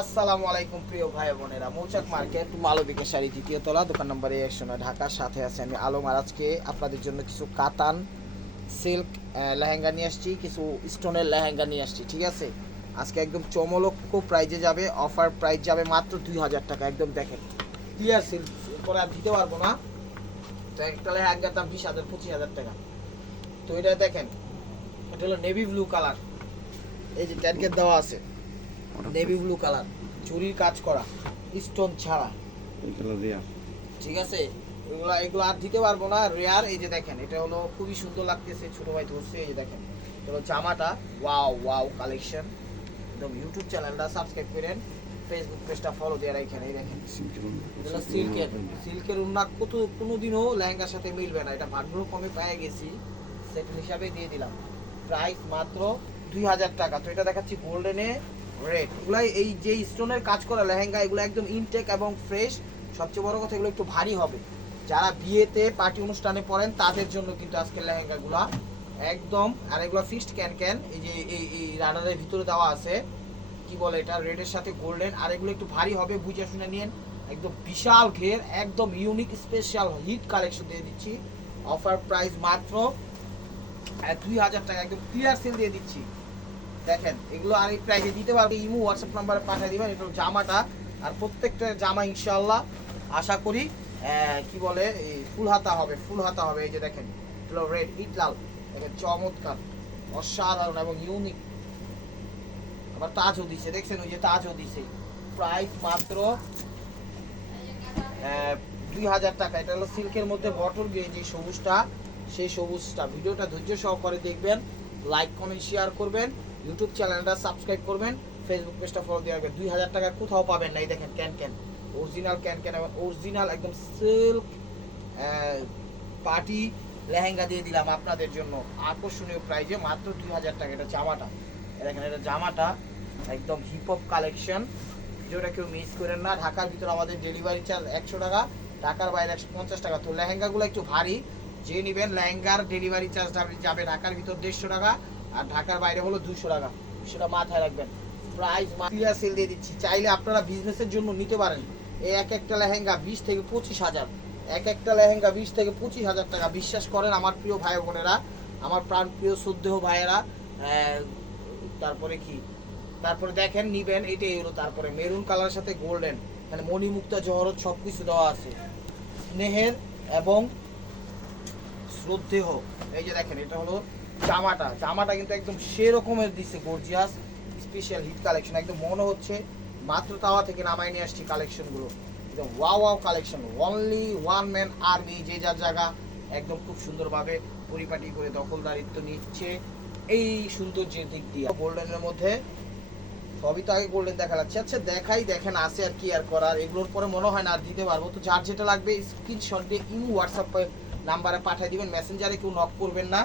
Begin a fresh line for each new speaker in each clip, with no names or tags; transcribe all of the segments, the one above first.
আসসালামু আলাইকুম, প্রিয় ভাই বোনেরা। মৌচাক মার্কেট মালবিকা শাড়ি দ্বিতীয় তলা, দোকান নম্বর একশো নয় ঢাকার সাথে আছে আমি আলম। আর আজকে আপনাদের জন্য কিছু কাতান, সিল্ক লেহেঙ্গা নিয়ে আসছি, কিছু স্টোনের লেহেঙ্গা নিয়ে আসছি, ঠিক আছে? আজকে একদম চমলক্ষ প্রাইজে যাবে অফার প্রাইস যাবে মাত্র দুই হাজার টাকা, একদম দেখেন। ক্লিয়ার সিল্ক করে আর দিতে পারব না। তো একটা লেহেঙ্গার দাম বিশ হাজার, পঁচিশ হাজার টাকা। তো এটা দেখেন, এটা হলো নেভি ব্লু কালার এই যে ট্যানকেট দেওয়া আছে। নেভি ব্লু কালার চুরির কাজ করা স্টোন ছাড়া। ঠিক আছে? এগুলো এগুলো আর দিতে পারব না। রেয়ার এই যে দেখেন এটা হলো খুবই সুন্দর লাগতেছে ছোট ভাই ধরছে এই যে দেখেন। হলো জামাটা। ওয়াও ওয়াও কালেকশন একদম ইউটিউব চ্যানেলটা সাবস্ক্রাইব করেন। ফেসবুক পেজটা ফলো দিয়ে রাখেন এই দেখেন। এটা হলো সিল্কের সিল্কের উন্না কত কোনোদিনও লেহেঙ্গার সাথে মিলবে না। এটা ভাগ্য কমে পেয়ে গেছি। সেট হিসাবে দিয়ে দিলাম। প্রাইস মাত্র দুই হাজার টাকা। তো এটা দেখাচ্ছি গোল্ডেনে রেড এগুলাই এই যে স্টোনের কাজ করা লেহেঙ্গা, এগুলো একদম ইনটেক এবং ফ্রেশ সবচেয়ে বড় কথা এগুলো একটু ভারী হবে। যারা বিয়েতে পার্টি অনুষ্ঠানে পড়েন, তাদের জন্য কিন্তু আজকের লেহেঙ্গাগুলা একদম, আর এগুলো ফিক্সড ক্যান ক্যান এই যে এই এই রাডারের ভিতরে দেওয়া আছে। কি বলে এটা? রেডের সাথে গোল্ডেন আর এগুলো একটু ভারী হবে, বুঝে শুনে নিন একদম বিশাল ঘের, একদম ইউনিক স্পেশাল হিট কালেকশন দিয়ে দিচ্ছি। অফার প্রাইস মাত্র দুই হাজার টাকা, একদম ক্লিয়ার সেল দিয়ে দিচ্ছি। দেখেন, এগুলো আর এই প্রাইসে দিতে পারবে ইমো হোয়াটসঅ্যাপ নাম্বারে পাঠিয়ে দিবেন, এটা জামাটা। আর প্রত্যেকটা জামা ইনশাআল্লাহ, আশা করি কি বলে, এই ফুল হাতা হবে, ফুল হাতা হবে, এই যে দেখেন এগুলো রেড ইট লাল। দেখেন, চমৎকার, অসাধারণ এবং ইউনিক আবার তাজও দিছে, দেখছেন, ওই যে তাজও দিছে। প্রাইস মাত্র দুই হাজার টাকা। এটা হলো সিল্কের মধ্যে বটল গিয়ে যে সবুজটা, সেই সবুজটা। ভিডিওটা ধৈর্য সহকারে দেখবেন লাইক কমেন্ট শেয়ার করবেন। ইউটিউব চ্যানেলটা সাবস্ক্রাইব করবেন ফেসবুক পেজটা ফলো দিয়ে রাখবেন। দুই হাজার টাকার কোথাও পাবেন না। এই দেখেন can can original can can এবং অরিজিনাল একদম সিল্ক পার্টি লেহেঙ্গা দিয়ে দিলাম আপনাদের জন্য। আকর্ষণীয় প্রাইজে মাত্র দুই হাজার টাকা। এটা জামাটা। দেখেন, এটা জামাটা একদম হিপ হপ কালেকশন ভিডিওটা কেউ মিস করেন না। ঢাকার ভিতর আমাদের ডেলিভারি চার্জ একশো টাকা, ঢাকার বাইরে একশো পঞ্চাশ টাকা। তো লেহেঙ্গাগুলো একটু ভারী। যে নেবেন লেহেঙ্গার ডেলিভারি চার্জ যাবে ঢাকার ভিতর দেড়শো টাকা। আর ঢাকার বাইরে হলো দুশো টাকা। সেটা মাথায় রাখবেন। প্রাইস ক্লিয়ার সেল দিয়ে দিচ্ছি। চাইলে আপনারা বিজনেসের জন্য নিতে পারেন। এই এক একটা লেহেঙ্গা বিশ থেকে পঁচিশ হাজার। এক একটা লেহেঙ্গা বিশ থেকে পঁচিশ হাজার টাকা। বিশ্বাস করেন আমার প্রিয় ভাই বোনেরা আমার প্রাণ প্রিয় শ্রদ্ধেহ ভাইয়েরা আহ, তারপরে কি? তারপরে দেখেন নিবেন এটাই হলো তারপরে মেরুন কালারের সাথে গোল্ডেন মানে মণিমুক্তা জহরত সব কিছু দেওয়া আছে। স্নেহের এবং শ্রদ্ধেহ এই যে দেখেন এটা হলো জামাটা জামাটা কিন্তু একদম সেরকমের দিচ্ছে গর্জিয়াস স্পেশাল হিট কালেকশন একদম মনে হচ্ছে মাত্র তাওয়া থেকে নামাই নিয়ে আসছি কালেকশনগুলো একদম wow wow collection only one man army যে যার জায়গা একদম খুব সুন্দরভাবে পরিপাটি করে দখলদারিত্ব নিচ্ছে এই সৌন্দর্যের দিক দিয়ে। গোল্ডেনের মধ্যে সবই তো আগে গোল্ডেন দেখা যাচ্ছে আচ্ছা দেখাই, দেখেন, আছে আর কি আর করার, এগুলোর পরে মনে হয় না আর দিতে পারব। তো যার যেটা লাগবে স্ক্রিনশট দিয়ে ইউ হোয়াটসঅ্যাপে নাম্বারে পাঠিয়ে দিবেন মেসেঞ্জারে কেউ নক করবেন না।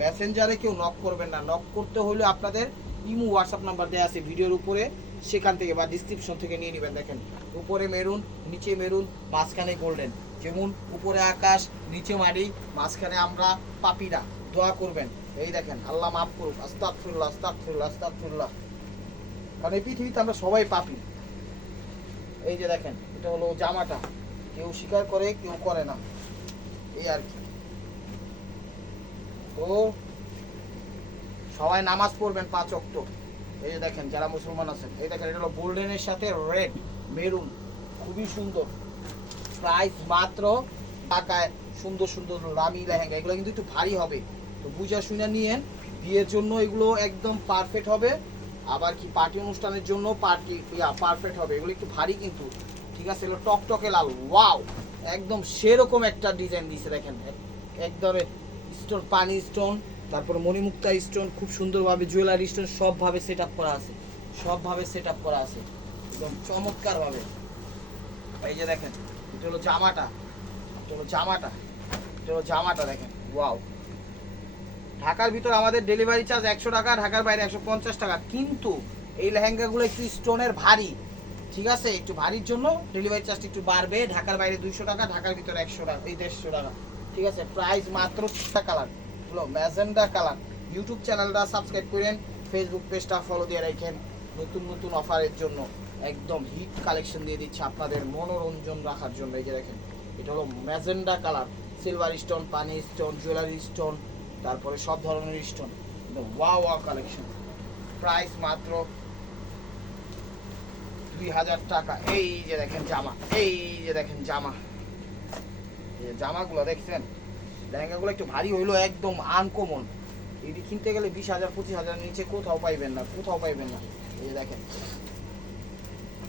মেসেঞ্জারে কেউ নক করবেন না। নক করতে হলে আপনাদের ইমু হোয়াটসঅ্যাপ নাম্বার দেওয়া আছে ভিডিওর উপরে। সেখান থেকে বা ডিসক্রিপশন থেকে নিয়ে নেবেন, দেখেন। উপরে মেরুন নিচে মেরুন মাঝখানে গোল্ডেন যেমন উপরে আকাশ, নিচে মাটি, মাঝখানে আমরা পাপিরা। দোয়া করবেন। এই দেখেন, আল্লাহ মাফ করুক। আস্তাকফিরুল্লাহ আস্তাকফিরুল্লাহ আস্তাকফিরুল্লাহ কারণ এই পৃথিবীতে আমরা সবাই পাপি। এই যে দেখেন, এটা হলো জামাটা। কেউ স্বীকার করে, কেউ করে না। এই আর কি। তো সবাই নামাজ পড়বেন পাঁচ অক্ট এই যে দেখেন, যারা মুসলমান আছেন, এই দেখেন, এটা হলো গোল্ডেনের সাথে রেড, মেরুন, খুবই সুন্দর। প্রাইস মাত্র টাকায় সুন্দর সুন্দর দামি লেহেঙ্গা, এগুলো কিন্তু একটু ভারী হবে। তো বুঝা শুনে নিয়েন, বিয়ের জন্য এগুলো একদম পারফেক্ট হবে। আবার কি পার্টি অনুষ্ঠানের জন্য পার্টি পারফেক্ট হবে। এগুলো একটু ভারী কিন্তু। ঠিক আছে, এগুলো টকটকে লাল। ওয়াও একদম সেরকম একটা ডিজাইন দিয়েছে, দেখেন। একদম স্টোন, পানি স্টোন, তারপর মণিমুক্তা স্টোন, খুব সুন্দরভাবে জুয়েলারি স্টোন, সবভাবে সেট আপ করা আছে। সবভাবে সেট আপ করা আছে। একদম চমৎকারভাবে। এই যে দেখেন, এটা হলো জামাটা। এটা হলো জামাটা। এটা হলো জামাটা দেখেন। ওয়াও। ঢাকার ভিতর আমাদের ডেলিভারি চার্জ একশো টাকা, ঢাকার বাইরে একশো পঞ্চাশ টাকা। কিন্তু এই লেহেঙ্গাগুলো একটু স্টোনের ভারী। ঠিক আছে? একটু ভারীর জন্য ডেলিভারি চার্জটা একটু বাড়বে। ঢাকার বাইরে দুইশো টাকা, ঢাকার ভিতরে একশো টাকা, এই দেড়শো টাকা। ঠিক আছে? প্রাইস মাত্র কালার হলো ম্যাজেন্ডা কালার ইউটিউব চ্যানেলটা সাবস্ক্রাইব করেন ফেসবুক পেজটা ফলো দিয়ে রাখেন। নতুন নতুন অফারের জন্য একদম হিট কালেকশন দিয়ে দিচ্ছে আপনাদের মনোরঞ্জন রাখার জন্য। এই যে দেখেন, এটা হলো ম্যাজেন্ডা কালার সিলভার স্টোন পানি স্টোন জুয়েলারি স্টোন তারপরে সব ধরনের স্টোন ওয়া ওয়া কালেকশন প্রাইস মাত্র দুই হাজার টাকা। এই যে দেখেন জামা, এই যে দেখেন জামা। যে জামাগুলো দেখছেন? লেহেঙ্গাগুলো একটু ভারী হইল, একদম আনকমন এটি কিনতে গেলে বিশ হাজার, পঁচিশ হাজার নিচে কোথাও পাইবেন না, কোথাও পাইবেন না। এই দেখেন।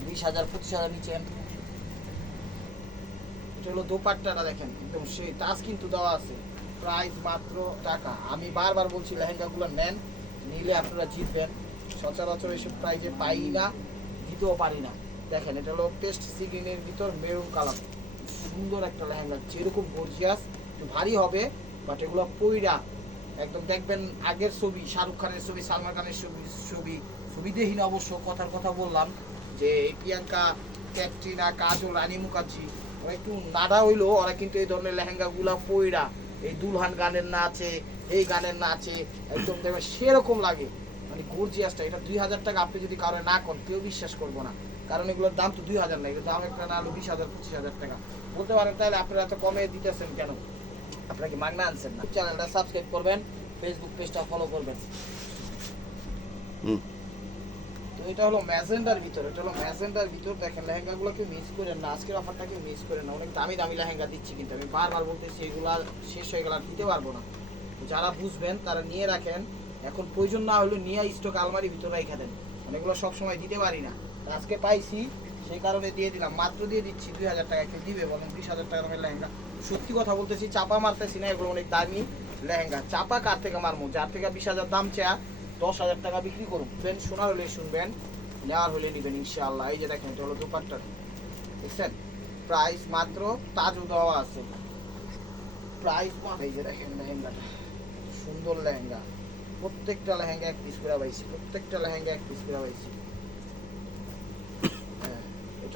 বিশ হাজার, পঁচিশ হাজার নিচে। এটা হলো দোপাট্টাটা দেখেন, একদম সেই টাচ কিন্তু দেওয়া আছে। প্রাইস মাত্র টাকা। আমি বারবার বলছি, লেহেঙ্গাগুলো নেন, নিলে আপনারা জিতবেন। সচরাচর এসব প্রাইজে পাই না দিতেও পারি না। দেখেন, এটা হলো পেস্ট সিগ্রিনের ভিতর মেরুন কালার সুন্দর একটা লেহেঙ্গা যেরকম গর্জিয়াস ভারী হবে বাট এগুলো পইরা একদম দেখবেন আগের ছবি, শাহরুখ খানের ছবি, সালমান খানের ছবি ছবি ছবিদেহীন অবশ্য, কথার কথা বললাম যে এই প্রিয়াঙ্কা, ক্যাটরিনা, কাজল, রানী মুখার্জি, ওরা একটু নাডা হইল, ওরা কিন্তু এই ধরনের লেহেঙ্গা গুলা পইরা এই দুলহান গানের নাচে এই গানের নাচে একদম দেখবেন সেরকম লাগে। মানে গর্জিয়াসটা এটা দুই হাজার টাকা আপনি যদি কারও না করেন, কেউ বিশ্বাস করব না। কারণ এগুলোর দাম তো দুই হাজার না এগুলোর দাম একটা না হলো বিশ হাজার পঁচিশ হাজার টাকা? বলতে পারেন তাহলে আপনারা এত কমে দিতেছেন কেন? আপনারা কি মাগনা আনছেন না? চ্যানেলটা সাবস্ক্রাইব করবেন ফেসবুক পেজটা ফলো করবেন। তো এটা হলো ম্যাজেন্ডার ভিতর এটা হলো ম্যাজেন্ডার ভিতর দেখেন লেহেঙ্গাগুলোকে মিস করেন না আজকের অফারটাকে মিস করেন না অনেক দামি দামি লেহেঙ্গা দিচ্ছি কিন্তু আমি। বারবার বলতেছি এগুলো শেষ হয়ে গেলে আর দিতে পারব না। যারা বুঝবেন তারা নিয়ে রাখেন। এখন প্রয়োজন না হলে নিয়ে স্টক আলমারি ভিতরে রেখে দেন। অনেকগুলো সবসময় দিতে পারি না। আজকে পাইছি, সেই কারণে দিয়ে দিলাম। মাত্র দিয়ে দিচ্ছি দুই হাজার টাকা। কেউ দিবে বলেন, বিশ হাজার টাকা দামের লেহেঙ্গা। সত্যি কথা বলতেছি, চাপা মারতেছি না, এগুলো অনেক দামি লেহেঙ্গা। চাপা কার থেকে মারবো যার থেকে বিশ হাজার দাম চেয়া দশ হাজার টাকা বিক্রি করুন বেন শোনার হলে শুনবেন, নেওয়ার হলে নেবেন, ইনশাআল্লাহ। এই যে দেখেন, এটা হলো দুপাট্টা। দেখছেন? প্রাইস মাত্র তাজও দেওয়া আছে। প্রাইস এই যে দেখেন লেহেঙ্গাটা। সুন্দর লেহেঙ্গা। প্রত্যেকটা লেহেঙ্গা এক পিস করে পাইছি, প্রত্যেকটা লেহেঙ্গা এক পিস করে পাইছি।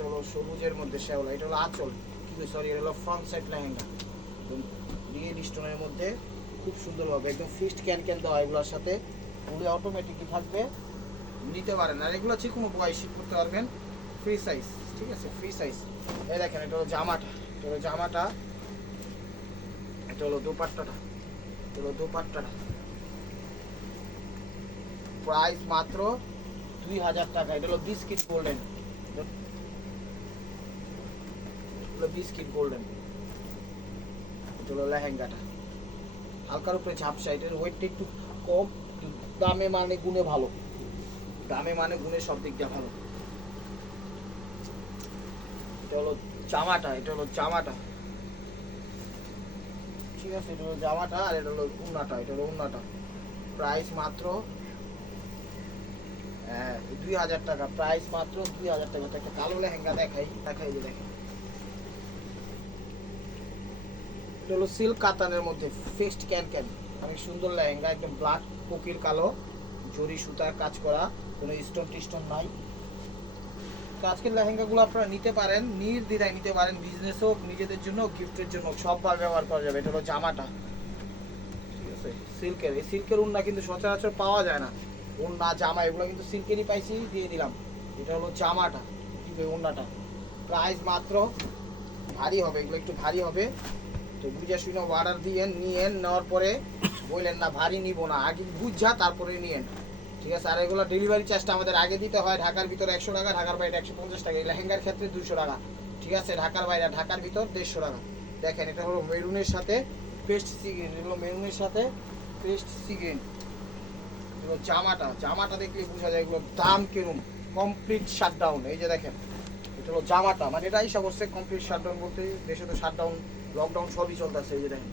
এটা হলো সবুজের মধ্যে শ্যাওলা, এটা হলো আঁচল। কিন্তু সরি এটা হলো ফ্রন্ট সাইড লেহেঙ্গা। রিয়েল স্টোনের মধ্যে খুব সুন্দর হবে একদম ফিস্ট ক্যান ক্যান দেওয়া এগুলোর সাথে। পুরো অটোমেটিকলি থাকবে। নিতে পারেন। আর এগুলো যে কোনো বয়সী করতে পারবেন। ফ্রি সাইজ ঠিক আছে? ফ্রি সাইজ এই দেখেন, এটা হলো জামাটা। এটা হলো জামাটা। এটা হলো দোপাট্টাটা। এটা হলো দোপাট্টাটা। প্রাইস মাত্র দুই হাজার টাকা। এটা হলো বিস্কিট গোল্ডেন হলো বিস্কিট গোল্ডেন লেহেঙ্গাটা। হালকার উপরে ঝাপসা এটার ওয়েটটা একটু কম দামে মানে গুণে ভালো। দামে মানে গুণে সব দিক দিয়ে ভালো। এটা হলো জামাটা এটা হলো জামাটা। ঠিক আছে এটা হলো জামাটা আর এটা হলো উন্নাটা এটা হলো উন্নাটা। প্রাইস মাত্র হ্যাঁ, দুই হাজার টাকা। প্রাইস মাত্র দুই হাজার টাকা। একটা কালো লেহেঙ্গা দেখাই দেখাই যে দেখেন। এটা হলো সিল্ক কাতানের মধ্যে ফিক্সড ক্যান ক্যান অনেক সুন্দর লেহেঙ্গা, একদম ব্ল্যাক কোকির কালো, জরি সুতার কাজ করা, কোনো স্টোন টিস্টোন নাই। আজকের লেহেঙ্গাগুলো আপনারা নিতে পারেন, নির্দ্বিধায় নিতে পারেন বিজনেস হোক, নিজেদের জন্য গিফটের জন্য সবভাবে ব্যবহার করা যাবে। এটা হলো জামাটা। ঠিক আছে? সিল্কের এই সিল্কের উন্না কিন্তু সচরাচর পাওয়া যায় না। উন্না জামা, এগুলো কিন্তু সিল্কেরই পাইছি, দিয়ে দিলাম। এটা হলো জামাটা কিন্তু উন্নাটা প্রাইস মাত্র ভারী হবে, এগুলো একটু ভারী হবে। তো বুঝে শুনে অর্ডার দিয়েন নিয়েন নেওয়ার পরে বললেন, না, ভারী নিব না। আগে বুঝা, তারপরে নিয়েন ঠিক আছে? আর এগুলো ডেলিভারি চার্জটা আমাদের আগে দিতে হয় ঢাকার ভিতরে একশো টাকা, ঢাকার বাইরে একশো পঞ্চাশ টাকা। লেহেঙ্গার ক্ষেত্রে দুশো টাকা। ঠিক আছে? ঢাকার বাইরে ঢাকার ভিতর দেড়শো টাকা। দেখেন, এটা হলো মেরুনের সাথে পেস্ট সিগ্রিন এগুলো মেরুনের সাথে পেস্ট সিগ্রিন এগুলো জামাটা জামাটা দেখলে বোঝা যায় এগুলো দাম কিরম। কমপ্লিট শাটডাউন এই যে দেখেন, এটা হলো জামাটা। মানে এটা হিসাব করছে কমপ্লিট শাটডাউন বলতে, দেশে তো শাটডাউন লকডাউন সবই চলতেছে এই যে দেখেন।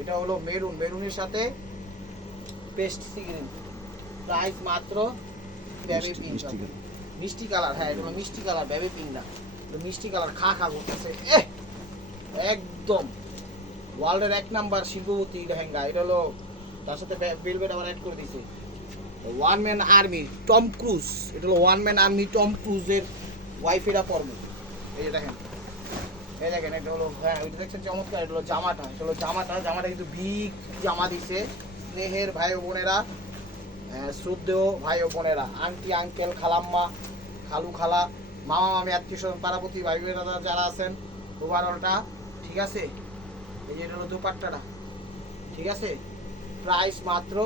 এটা হলো মেরুন। মেরুনের সাথে পেস্ট সিগ্রিন প্রাইস মাত্র
মিষ্টি-
পিঙ্ক
মিষ্টি কালার।
হ্যাঁ এটা হলো মিষ্টি কালার বেবি পিঙ্ক না মিষ্টি কালার খা খা করতেছে! একদম। ওয়ার্ল্ডের এক নাম্বার শিল্পপতি লেহেঙ্গা। এটা হলো তার সাথে বেলভেট আবার অ্যাড করে দিয়েছে one man army Tom Cruise এটা হলো ওয়ান ম্যান আর্মি টম ক্রুজের ওয়াইফেরা পর্ব। এই যে দেখেন। এই দেখেন এটা হলো হ্যাঁ ওইটা দেখছেন চমৎকার এটা হলো জামাটা এটা হলো জামাটা জামাটা কিন্তু বিগ জামা দিছে। স্নেহের ভাই ও বোনেরা আহ, শ্রদ্ধেয় ভাই ও বোনেরা আন্টি আঙ্কেল খালাম্মা খালু খালা মামা মামি আত্মীয় স্বজন পাড়াপতি ভাই বোনেরা যারা আছেন ওভারঅলটা ঠিক আছে? এই যে এটা হলো দুপাট্টাটা ঠিক আছে? প্রাইস মাত্র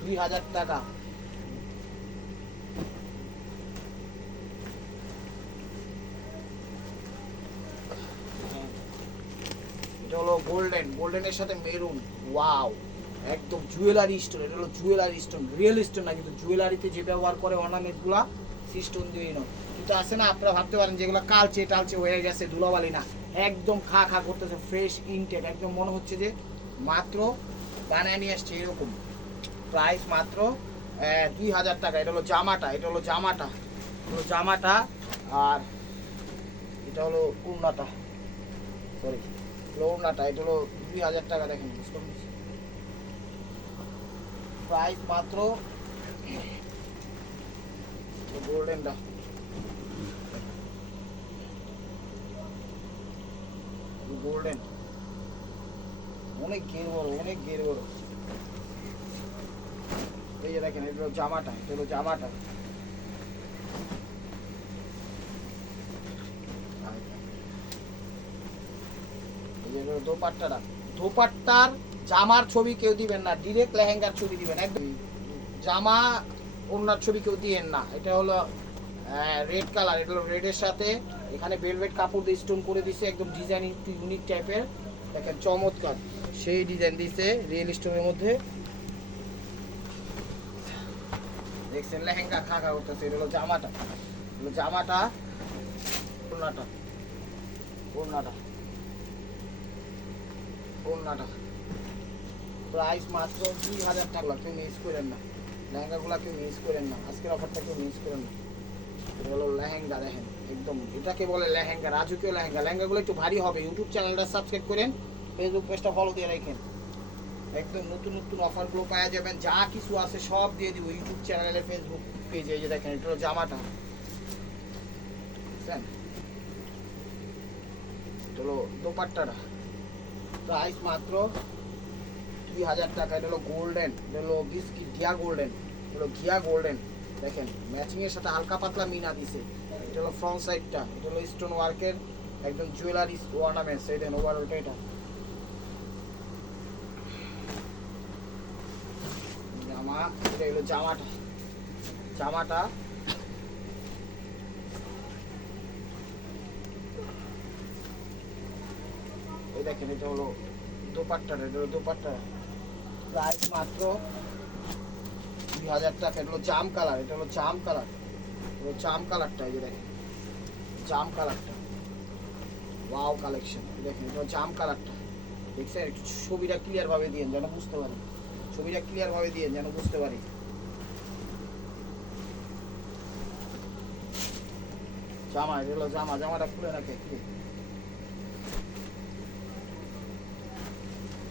দুই হাজার টাকা এটা হলো গোল্ডেন গোল্ডেনের সাথে মেরুন ওয়াও একদম জুয়েলারি স্টোন এটা হলো জুয়েলারি স্টোন রিয়েল স্টোন না, কিন্তু জুয়েলারিতে যে ব্যবহার করে অর্নামেন্টগুলা সেই স্টোন দিয়ে নয় কিন্তু আছে না, আপনারা ভাবতে পারেন যেগুলো কালচে টালচে হয়ে গেছে, ধুলাবালি না, একদম খা খা করতেছে ফ্রেশ ইনটেক একদম মনে হচ্ছে যে মাত্র বানায় নিয়ে আসছে এরকম। প্রাইস মাত্র দুই হাজার টাকা, এটা হলো জামাটা, এটা হলো জামাটা হলো জামাটা, আর এটা হলো উন্নাটা সরি হলো উন্নাটা এটা হলো দুই হাজার টাকা দেখেন প্রাইস মাত্র গোল্ডেনটা গোল্ডেন অনেক গের বড়, অনেক গের বড়। এই যে দেখেন, এটা হলো জামাটা, এটা হলো জামাটা এই যে হলো দোপাট্টাটা দোপাট্টার জামার ছবি কেউ দিবেন না ডিরেক্ট লেহেঙ্গার ছবি দিবেন, একদম। জামা ওনার ছবি কেউ দিবেন না। এটা হলো রেড কালার এটা হলো রেডের সাথে এখানে ভেলভেট কাপড় দিয়ে স্টোন করে দিছে, একদম ডিজাইন একটু ইউনিক টাইপের দেখেন চমৎকার। সেই ডিজাইন দিছে রিয়েল স্টোনের মধ্যে। দেখছেন লেহেঙ্গা খা খা করতেছে এটা হলো জামাটা। জামাটা, ওড়নাটা ওড়নাটা। ওড়নাটা প্রাইস মাত্র দুই হাজার টাকা, কেউ মিস করেন না। লেহেঙ্গাগুলো কেউ মিস করেন না। আজকের অফারটা কেউ মিস করেন না। এটা হলো লেহেঙ্গা, দেখেন, একদম। এটাকে বলে লেহেঙ্গা, রাজকীয় লেহেঙ্গা। লেহেঙ্গাগুলো একটু ভারী হবে। ইউটিউব চ্যানেলটা সাবস্ক্রাইব করেন ফেসবুক পেজটা ফলো দিয়ে রাখেন। একদম নতুন নতুন অফারগুলো পাওয়া যাবেন। যা কিছু আছে সব দিয়ে দিব ইউটিউব চ্যানেলে ফেসবুক পেজে যে দেখেন, এটা হলো জামাটা। বুঝছেন? হলো দোপাট্টাটা। প্রাইস মাত্র দুই হাজার টাকা। এটা হলো গোল্ডেন এটা হলো বিস্কিট ঘিয়া গোল্ডেন এটা হলো ঘিয়া গোল্ডেন দেখেন ম্যাচিংয়ের সাথে হালকা পাতলা মিনা দিছে। এটা হলো ফ্রন্ট সাইডটা এটা হলো স্টোন ওয়ার্কের একদম জুয়েলারি অর্নামেন্টস এই দেখেন ওভারঅলটা এটা। জামা, এটা হলো জামাটা। জামাটা এই দেখেন, এটা হলো দোপাট্টাটা এটা হলো দোপাট্টা। প্রাইস মাত্র দুই হাজার টাকা। এটা হলো জাম কালার, এটা হলো জাম কালার। হলো জাম কালারটা, এই যে দেখেন। জাম কালারটা। ওয়াও কালেকশন দেখেন, এটা জাম কালারটা। দেখছেন, একটু ছবিটা ক্লিয়ার ভাবে দিয়েন, যেন বুঝতে পারি। ছবিটা ক্লিয়ার ভাবে দিয়েন, যেন বুঝতে পারি। জামা, এটা হলো জামা, জামাটা খুলে রাখে কি দেখা দেখা এই যে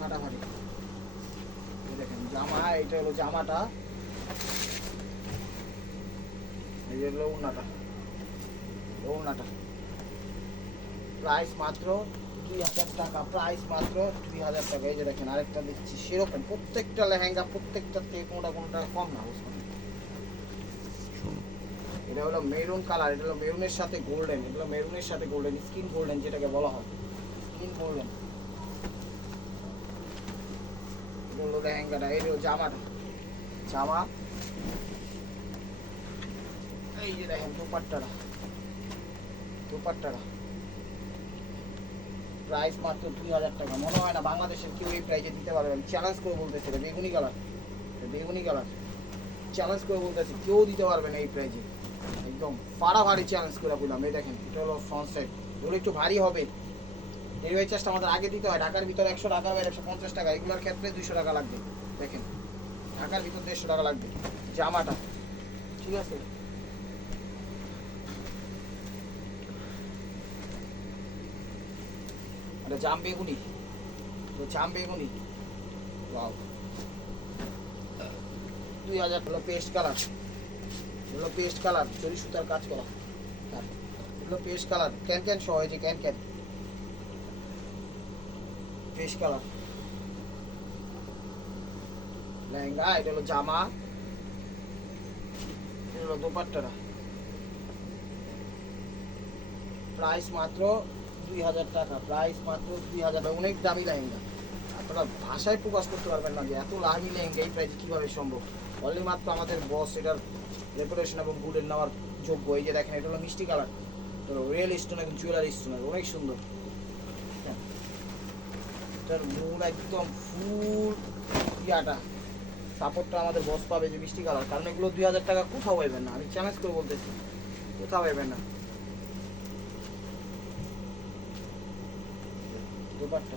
ফাটাফাটি। দেখেন, জামা এটা হলো জামাটা। এই যে হলো উন্নাটা প্রাইস মাত্র হাজার টাকা, প্রাইস মাত্র হাজার টাকা। দেখেন, আরেকটা দিচ্ছি সেরকম প্রত্যেকটা লেহেঙ্গা প্রত্যেকটা থেকে কোনটা কোনটা কম না এটা হলো মেরুন কালার, এটা হলো মেরুনের সাথে গোল্ডেন এটা হলো মেরুনের সাথে গোল্ডেন স্কিন গোল্ডেন যেটাকে বলা হয়। স্কিন গোল্ডেন লেহেঙ্গাটা জামাটা জামা এই যে দেখেন দুপাট্টাটা দুপাট্টাটা প্রাইস মাত্র দুই হাজার টাকা। মনে হয় না বাংলাদেশের কেউ এই প্রাইজে দিতে পারবে আমি চ্যালেঞ্জ করে বলতেছি বেগুনি কালার বেগুনি কালার চ্যালেঞ্জ করে বলতেছি, কেউ দিতে পারবে না এই প্রাইজে একদম ফাড়াফাড়ি চ্যালেঞ্জ করে বললাম। এই দেখেন, এটা হলো ফ্রন্ট সাইড একটু ভারী হবে। ডেলিভারি চার্জটা আমাদের আগে দিতে হয়, ঢাকার ভিতরে একশো টাকা বা একশো পঞ্চাশ টাকা, এগুলোর ক্ষেত্রে দুশো টাকা লাগবে। দেখেন, ঢাকার ভিতর দেড়শো টাকা লাগবে, জামাটা। ঠিক আছে? জাম বেগুনি। জাম বেগুনি। ওয়াও। দুই হাজার হলো পেস্ট কালার। হলো পেস্ট কালার চরি সুতার কাজ করা। আর এগুলো পেস্ট কালার, ক্যান ক্যান সহ যে can can. Paste colour lehenga, এটা হলো জামা। এটা হলো দোপাট্টারা প্রাইস মাত্র দুই হাজার টাকা। প্রাইস মাত্র দুই হাজার টাকা। অনেক দামি লেহেঙ্গা। আপনারা ভাষায় প্রকাশ করতে পারবেন না যে এত দামি লেহেঙ্গা, এই প্রাইসে কীভাবে সম্ভব? অনলি মাত্র আমাদের বস এটার রেপুটেশন এবং গুডের নেওয়ার যোগ্য। এই যে দেখেন, এটা হলো মিষ্টি কালার হলো রিয়েল এবং জুয়েলারি স্টোন অনেক সুন্দর। এটার মূল একদম ফুল ইয়াটা। সাপোর্টটা আমাদের বস পাবে যে মিষ্টি কালার কারণ এগুলো দুই হাজার টাকা কোথাও পাইবেন না। আমি চ্যালেঞ্জ করে বলতেছি, কোথাও পাইবেন না। দোপাট্টা।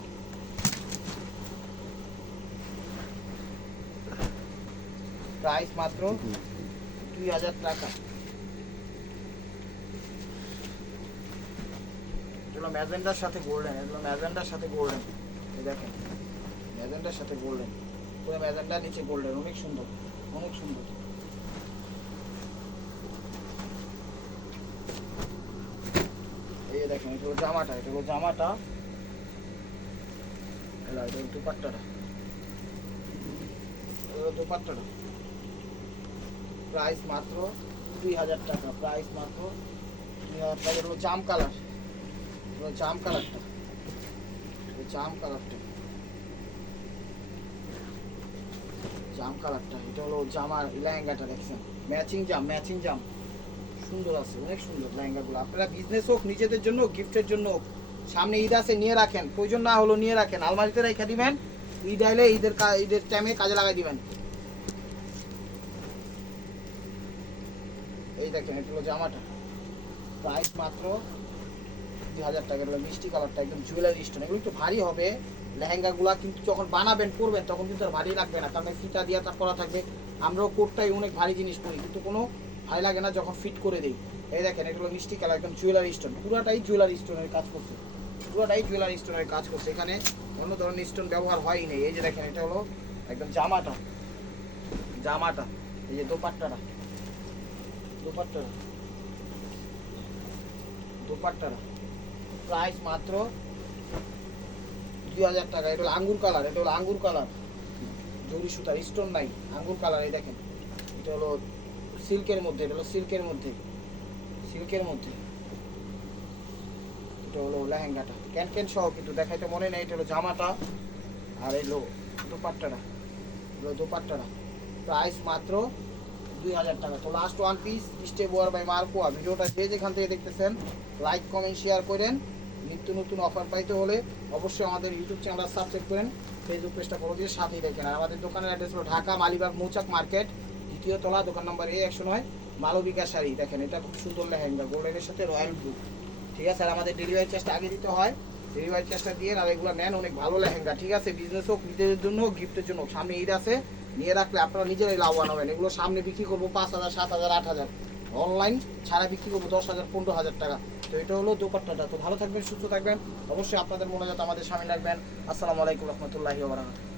প্রাইস মাত্র দুই হাজার টাকা। এগুলো ম্যাজেন্ডার সাথে গোল্ডেন এগুলো ম্যাজেন্ডার সাথে গোল্ডেন দেখেন ম্যাজেন্ডার সাথে গোল্ডেন পুরো ম্যাজেন্ডা নিচে গোল্ডেন অনেক সুন্দর অনেক সুন্দর। এই দেখেন, এটা হলো জামাটা, এটা হলো জামাটা। এটা হলো দুপাট্টাটা। দুপাট্টাটা। প্রাইস মাত্র দুই হাজার টাকা, প্রাইস মাত্র দুই হাজার টাকা। হলো জাম কালার। হলো জাম কালারটা। জাম কালারটা। জাম কালারটা, এটা হলো জামার লেহেঙ্গাটা দেখছেন। ম্যাচিং জাম ম্যাচিং জাম। সুন্দর আছে নিজেদের জন্য গিফটের জন্য হোক, সামনে ঈদ আছে, নিয়ে রাখেন। প্রয়োজন না হলো নিয়ে রাখেন। আলমারিতে রেখে দিবেন, ঈদ আইলে ঈদের ঈদের টাইমে কাজে লাগাই দিবেন। এই দেখেন, এটা হলো জামাটা। প্রাইস মাত্র দুই হাজার টাকা হলো মিষ্টি কালারটা একদম জুয়েলারি স্টোন এগুলো একটু ভারী হবে। লেহেঙ্গাগুলা কিন্তু যখন বানাবেন করবেন তখন কিন্তু আর ভারী লাগবে না কারণ ফিতা দিয়ে তা করা থাকবে। আমরাও কোটটাই অনেক ভারী জিনিস করি কিন্তু কোনো ভারী লাগে না যখন ফিট করে দিই। এই দেখেন, এগুলো মিষ্টি কালার, একদম জুয়েলারি স্টোন পুরাটাই জুয়েলারি স্টোনের কাজ করছে। পুরোটাই জুয়েলারি স্টোনের কাজ করছে, এখানে অন্য ধরনের স্টোন ব্যবহার হয়ই নেই। এই যে দেখেন, এটা হলো একদম জামাটা জামাটা, এই যে দোপাট্টাটা দোপাট্টাটা দোপাট্টাটা। প্রাইস মাত্র দুই হাজার টাকা। এটা হলো আঙ্গুর কালার, এটা হলো আঙ্গুর কালার। জরি সুতার স্টোন নাই, আঙ্গুর কালার, এই দেখেন। এটা হলো সিল্কের মধ্যে, এটা হলো সিল্কের মধ্যে সিল্কের মধ্যে। এটা হলো লেহেঙ্গাটা। ক্যান ক্যান সহ কিন্তু দেখাইতে মনে নেই, এটা হলো জামাটা আর এলো দোপাট্টাটা। এলো দোপাট্টাটা। প্রাইস মাত্র দুই হাজার টাকা। তো লাস্ট ওয়ান পিস স্টে বোয়ার বাই মার্কোয়া ভিডিওটা যে যেখান থেকে দেখতেছেন লাইক কমেন্ট শেয়ার করেন। নিত্য নতুন অফার পাইতে হলে অবশ্যই আমাদের ইউটিউব চ্যানেল সাবস্ক্রাইব করেন ফেসবুক পেজটা ফলো দিয়ে সাথেই দেখেন। আর আমাদের দোকানের অ্যাড্রেস হলো ঢাকা মালিবাগ মৌচাক মার্কেট, দ্বিতীয় তলা, দোকান নম্বর এ একশো নয়, মালবিকা শাড়ি। দেখেন, এটা খুব সুন্দর লেহেঙ্গা গোল্ডেনের সাথে রয়্যাল ব্লু ঠিক আছে? আর আমাদের ডেলিভারি চার্জটা আগে দিতে হয়। ডেলিভারি চার্জটা দিয়ে আর এগুলো নেন, অনেক ভালো লেহেঙ্গা। ঠিক আছে? বিজনেস হোক, নিজেদের জন্য হোক গিফটের জন্য সামনে ঈদ আছে, নিয়ে রাখলে আপনারা নিজেরাই লাভবান হবেন। এগুলো সামনে বিক্রি করব পাঁচ হাজার, সাত হাজার, আট হাজার। অনলাইন ছাড়া বিক্রি করব দশ হাজার, পনেরো হাজার টাকা। তো এটা হলো দোপাট্টাটা। তো ভালো থাকবেন, সুস্থ থাকবেন। অবশ্যই আপনাদের মনে যাতে আমাদের সামিল রাখবেন। আসসালামু আলাইকুম রহমতুল্লাহি ওবরাকাতুহু